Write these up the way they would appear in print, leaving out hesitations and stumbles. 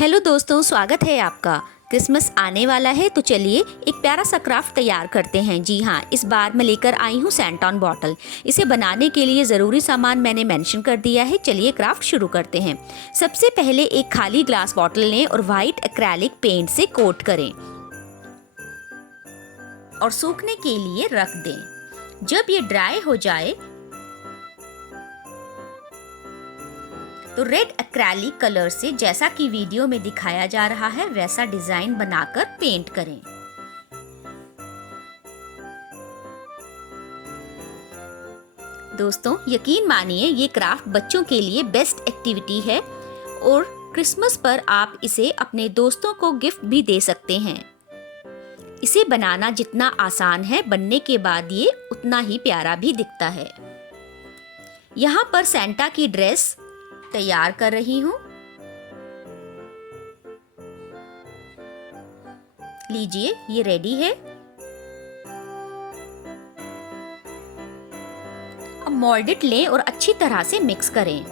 Hello दोस्तों, स्वागत है आपका। क्रिसमस आने वाला है तो चलिए एक प्यारा सा क्राफ्ट तैयार करते हैं। जी हाँ, इस बार मैं लेकर आई हूँ सेंटॉन बॉटल। इसे बनाने के लिए ज़रूरी सामान मैंने मेंशन कर दिया है। चलिए क्राफ्ट शुरू करते हैं। सबसे पहले एक खाली ग्लास बॉटल लें और वाइट एक्रेलिक पेंट से कोट करें और सूखने के लिए रख दें। जब ये ड्राई हो जाए तो रेड एक्रेलिक कलर से, जैसा कि वीडियो में दिखाया जा रहा है, वैसा डिजाइन बनाकर पेंट करें। दोस्तों, यकीन मानिए ये क्राफ्ट बच्चों के लिए बेस्ट एक्टिविटी है और क्रिसमस पर आप इसे अपने दोस्तों को गिफ्ट भी दे सकते हैं। इसे बनाना जितना आसान है, बनने के बाद ये उतना ही प्यारा भी दिखता है। यहाँ पर सेंटा की ड्रेस तैयार कर रही हूँ। लीजिए, ये रेडी है। अब मोल्डेड लें और अच्छी तरह से मिक्स करें।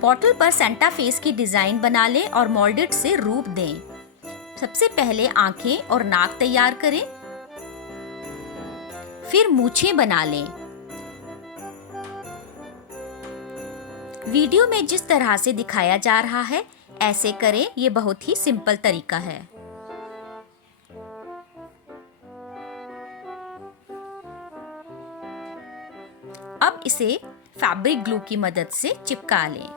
बॉटल पर सेंटा फेस की डिजाइन बना लें और मोल्डेड से रूप दें। सबसे पहले आंखें और नाक तैयार करें, फिर मूछें बना लें। वीडियो में जिस तरह से दिखाया जा रहा है ऐसे करें। ये बहुत ही सिंपल तरीका है। अब इसे फैब्रिक ग्लू की मदद से चिपका लें।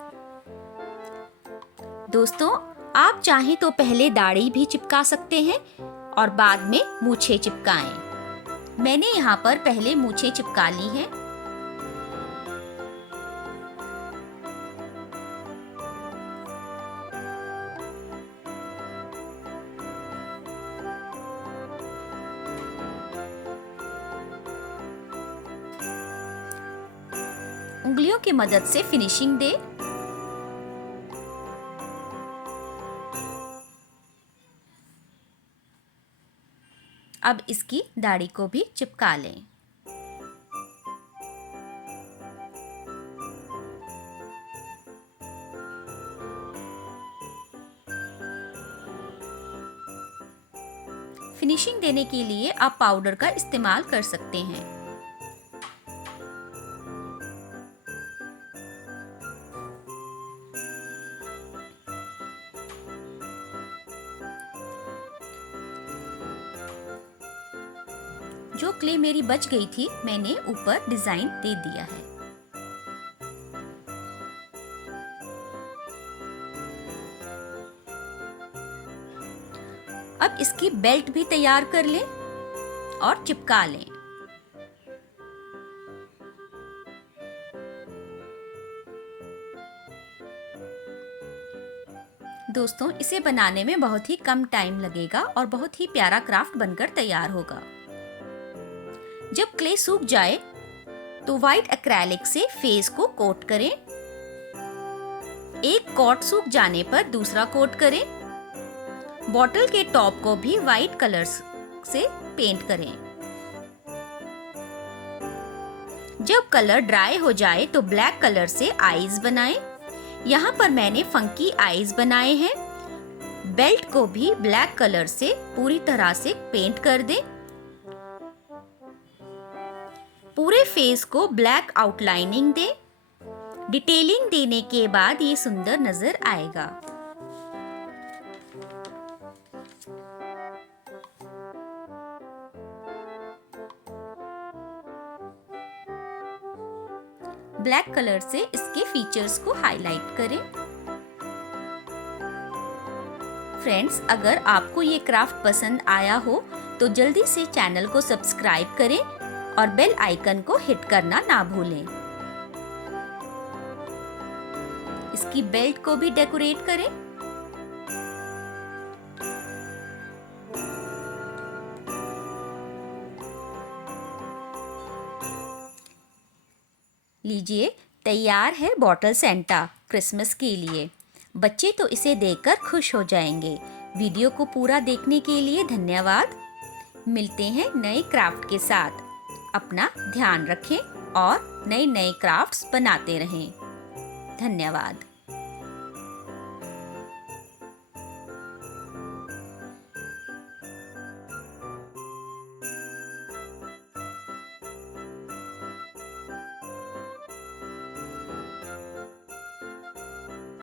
दोस्तों, आप चाहें तो पहले दाढ़ी भी चिपका सकते हैं और बाद में मूछें चिपकाएं। मैंने यहाँ पर पहले मूछें चिपका ली हैं। उंगलियों की मदद से फिनिशिंग दे। अब इसकी दाढ़ी को भी चिपका लें। फिनिशिंग देने के लिए आप पाउडर का इस्तेमाल कर सकते हैं। जो क्ले मेरी बच गई थी, मैंने ऊपर डिजाइन दे दिया है। अब इसकी बेल्ट भी तैयार कर लें और चिपका लें। दोस्तों, इसे बनाने में बहुत ही कम टाइम लगेगा और बहुत ही प्यारा क्राफ्ट बनकर तैयार होगा। जब क्ले सूख जाए तो व्हाइट एक्रेलिक से फेस को कोट करें। एक कोट सूख जाने पर दूसरा कोट करें। बॉटल के टॉप को भी व्हाइट कलर से पेंट करें। जब कलर ड्राई हो जाए तो ब्लैक कलर से आईज बनाएं। यहाँ पर मैंने फंकी आईज बनाए हैं। बेल्ट को भी ब्लैक कलर से पूरी तरह से पेंट कर दें। पूरे फेस को ब्लैक आउटलाइनिंग दें। डिटेलिंग देने के बाद ये सुंदर नजर आएगा। ब्लैक कलर से इसके फीचर्स को हाईलाइट करें। फ्रेंड्स, अगर आपको ये क्राफ्ट पसंद आया हो तो जल्दी से चैनल को सब्सक्राइब करें और बेल आइकन को हिट करना ना भूलें। इसकी बेल्ट को भी डेकोरेट करें। लीजिए, तैयार है बॉटल सेंटा क्रिसमस के लिए। बच्चे तो इसे देखकर खुश हो जाएंगे। वीडियो को पूरा देखने के लिए धन्यवाद। मिलते हैं नए क्राफ्ट के साथ। अपना ध्यान रखें और नए नए क्राफ्ट्स बनाते रहें। धन्यवाद।